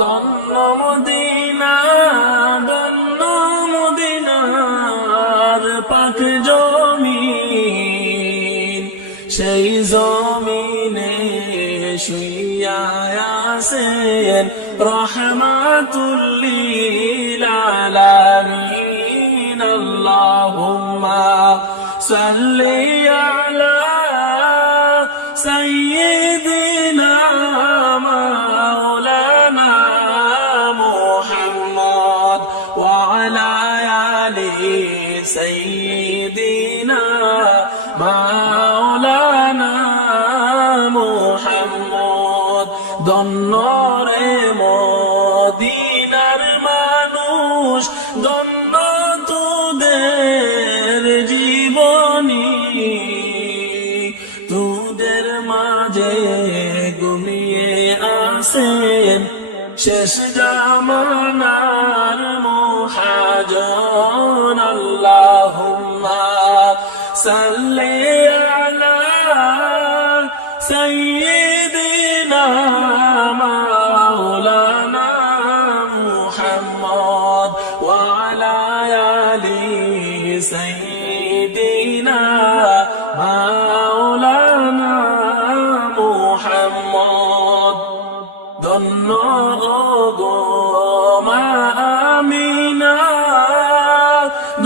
দন্ন Medina দন্ন মদিনার পাক জমিন সেই জমিনে শুইয়াছেন রহমাতুল্লিল আলামিন আল্লাহুম্মা সাল্লি দন্নরে মদিনার মানুষ দন্ন তোদের জীবনী। তোদের মাঝে ঘুমিয়ে আসেন শেষ জামানার মহাজন। আল্লাহুম্মা সাল্লি আলি সাইয়্যিদিনা মাওলানা মুহাম্মদ। ধন্য গো মা আমিনা,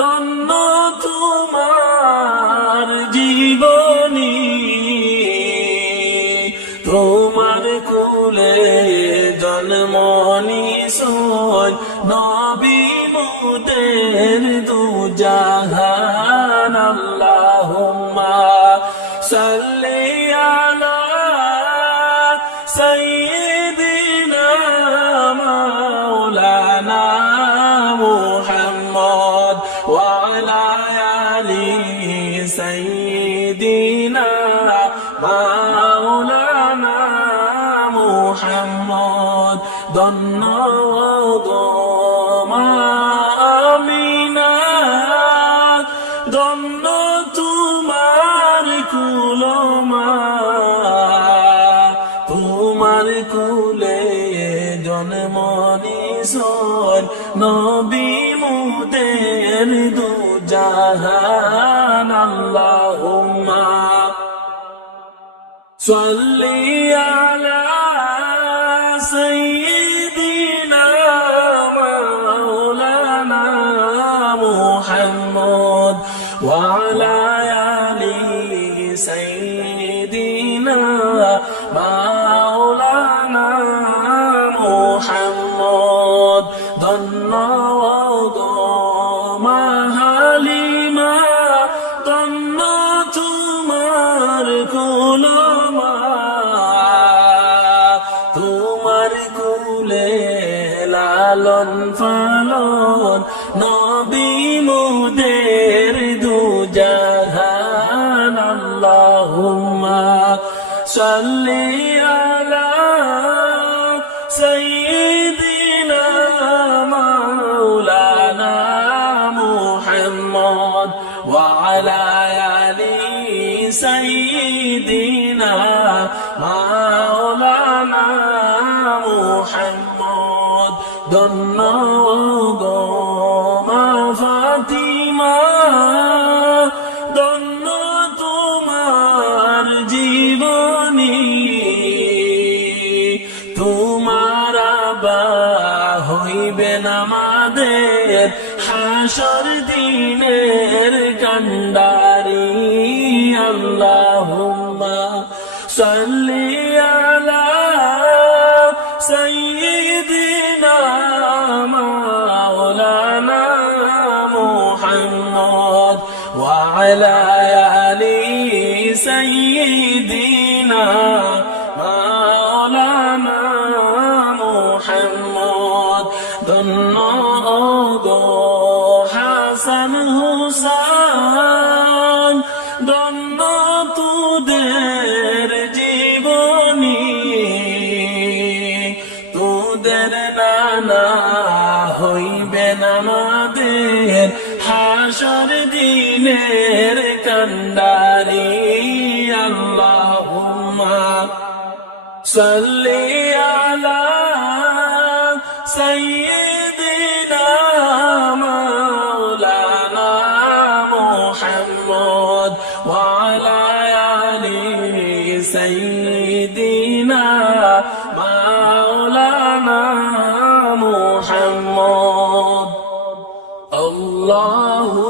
ধন্য তোমার জীবনী। তোমার কুলে জন্ম নিশোন নবী মুদের إلهنا اللهم صل على سيدنا مولانا محمد وعلى آله سيدنا مولانا محمد. ضنا اللهم صلي على জীবন নবী মুদের দু জাহান, আল্লাহুম্মা সাল্লি আলা সাইয়্যিদিনা মাওলানা মুহাম্মদ ওয়া আলা আলি সাইয়্যিদিনা মাওলানা মুহাম্মদ। ধন্যবাদ হইবেন আমাদের হাসর দিনের কান্ডারি। আল্লাহুম্মা সাল্লি আলা সাইয়্যিদিনা মাওলানা মুহাম্মদ ওয়া আলা আলি সাইয়্যিদিনা প্রেমের কান্ডারি, আল্লাহুম্মা সাল্লি আলা সাইয়্যিদিনা মাওলানা মুহাম্মদ ওয়া আলা আলি সাইয়্যিদিনা মাওলানা মুহাম্মদ। আল্লাহু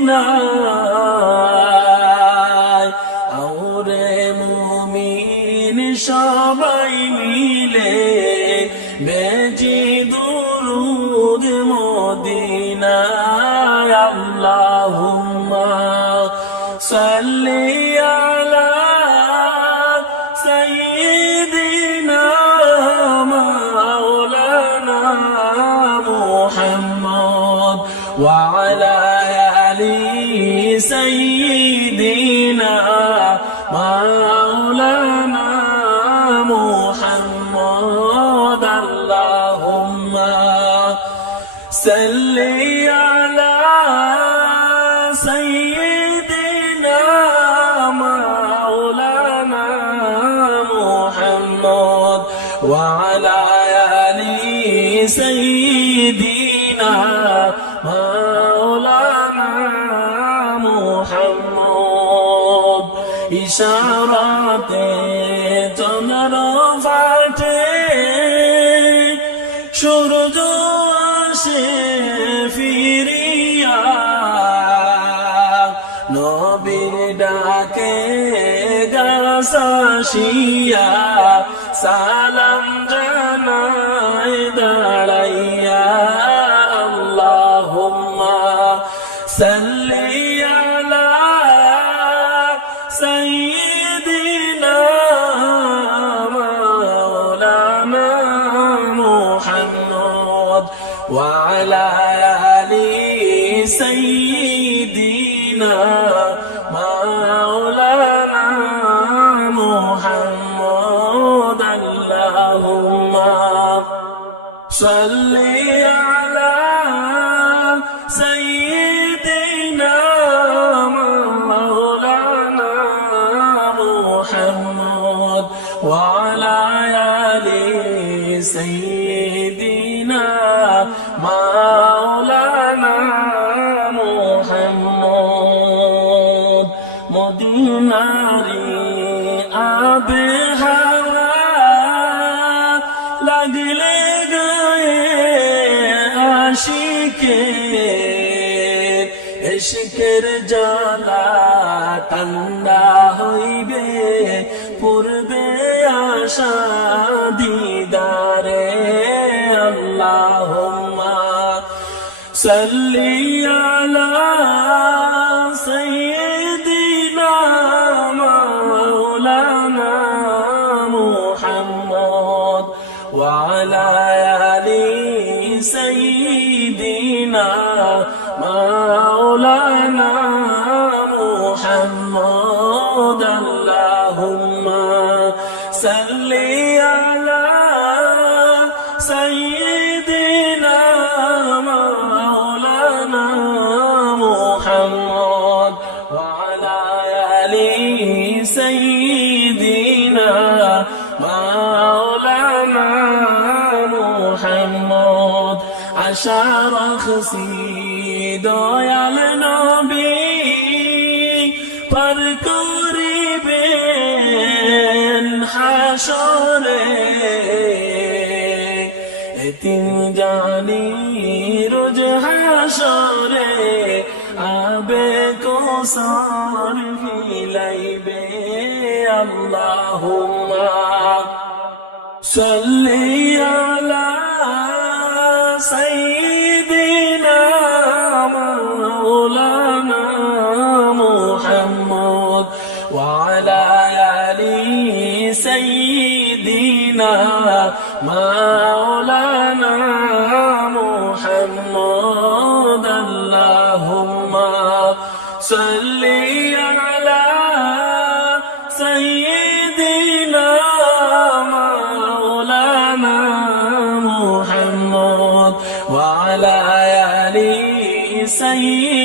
না صلي على سيدنا مولانا محمد وعلى آل سيدنا مولانا محمد. إشارة تنرى গাছাসিয়া সালাম জানাই দাঁড়াইয়া আল্লাহুম্মা সাল্লি আলা সাইয়্যিদিনা মাওলানা মুহাম্মদ ওয়া আলা আলি সাইয়্যিদিনা Krishna ঠান্ডা হইবে পূর্বে আশা দিদারে আল্লাহ সাল্লি আলা على مولانا محمد وعلى مولانا محمد. عشر خسيد يا একদিন জানি রোজ হাসরে আবে কোসার ফিলাইবে আল্লাহুম্মা। সাল্লি আলা সাইয়্যিদিনা মাওলানা মুহাম্মদ ওয়া আলা আলি সাইয়্যিদিনা মা سيدنا